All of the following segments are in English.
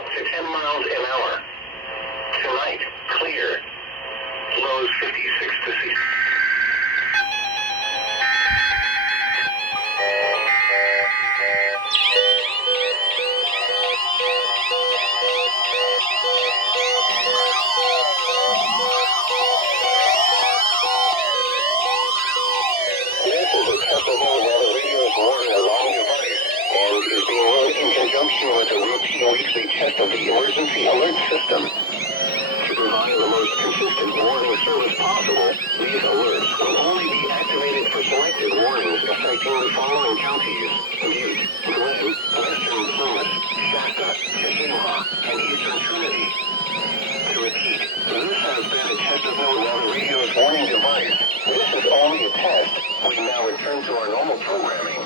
up to 10 miles an hour. Tonight, clear. Lows 56 to 60. This is a typical weather radio warning alarm device and is being run in conjunction with a routine weekly test of the emergency alert system. To provide the most consistent warning service possible, these alerts will only be activated for selected warnings affecting the following counties: Butte, Glenn, Western Plymouth, Shasta, Tehama, and Eastern Trinity. To repeat, this has been a Chesterfield Weather Radio's warning device. This is only a test. We now return to our normal programming.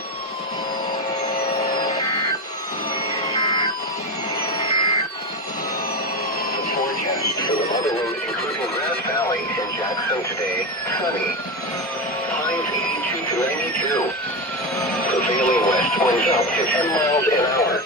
The forecast for the Mother Road, including Grass Valley and Jackson today, sunny. Highs 82 to 92. Prevailing west winds up to 10 miles an hour.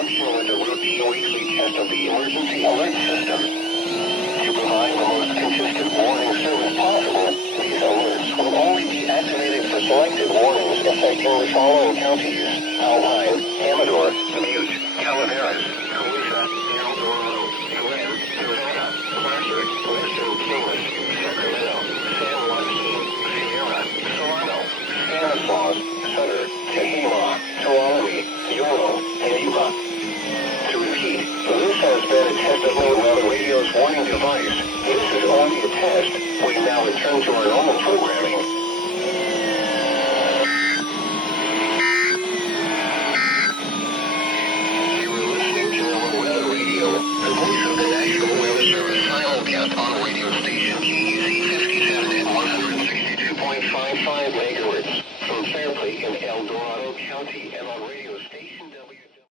With a routine weekly test of the emergency alert system. To provide the most consistent warning service possible, these alerts will only be activated for selected warnings affecting the following counties: Alpine, Amador, Butte, Calaveras, Colusa, El Dorado, Glenn, Nevada, Placer, Western Plymouth, Sacramento, San Joaquin, Sierra, Solano, Stanislaus, Sutter, Tehama, Tuolumne, Yolo, and Yuba. To repeat, this has been a Chesterfield Weather Radio's warning device. This is only a test. We now return to our normal program.